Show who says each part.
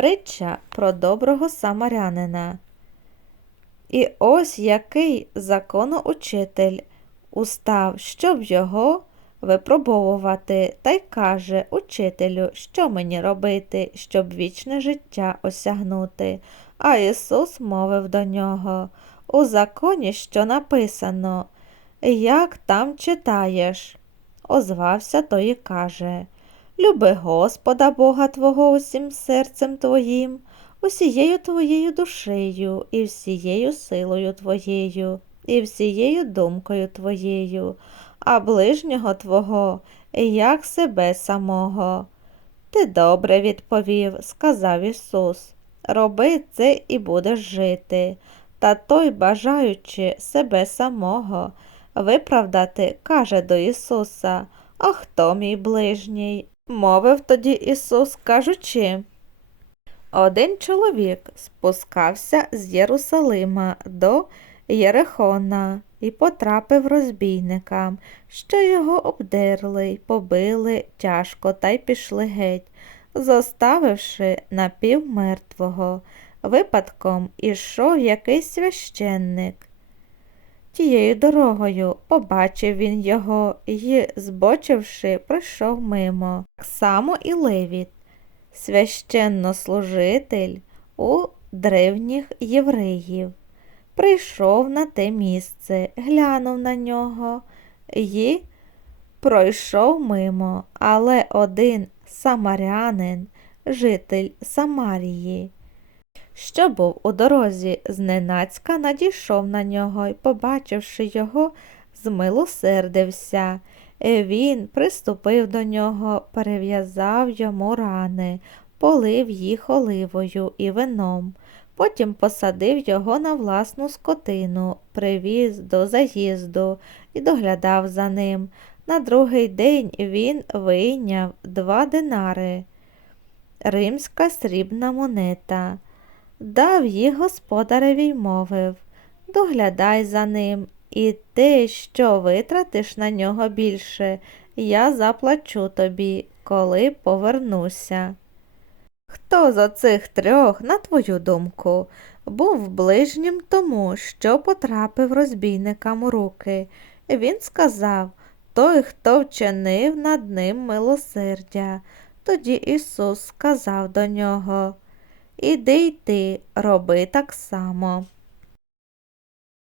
Speaker 1: Притча про доброго самарянина. І ось який законоучитель устав, щоб його випробовувати, та й каже учителю, що мені робити, щоб вічне життя осягнути. А Ісус мовив до нього у законі, що написано, як там читаєш. Озвався той і каже Люби Господа Бога Твого усім серцем Твоїм, усією твоєю душею, і всією силою Твоєю, і всією думкою Твоєю, а ближнього Твого, як себе самого. Ти добре відповів, сказав Ісус. Роби це і будеш жити. Та той, бажаючи себе самого, виправдати, каже до Ісуса, а хто мій ближній? Мовив тоді Ісус, кажучи. Один чоловік спускався з Єрусалима до Єрихона і потрапив розбійникам, що його обдерли побили тяжко та й пішли геть, зоставивши напівмертвого. Випадком ішов якийсь священник. Тією дорогою побачив він його і, збочивши, пройшов мимо. Так само і Левіт, священнослужитель у древніх євреїв. Прийшов на те місце, глянув на нього і пройшов мимо, але один самарянин, житель Самарії, що був у дорозі, зненацька надійшов на нього і, побачивши його, змилосердився. Він приступив до нього, перев'язав йому рани, полив їх оливою і вином. Потім посадив його на власну скотину, привіз до заїзду і доглядав за ним. На другий день він вийняв два динари. Римська срібна монета. Дав їх господареві й мовив Доглядай за ним, і те, що витратиш на нього більше, я заплачу тобі, коли повернуся. Хто з оцих трьох, на твою думку, був ближнім тому, що потрапив розбійникам у руки? Він сказав той, хто вчинив над ним милосердя. Тоді Ісус сказав до нього Іди й ти, роби так само.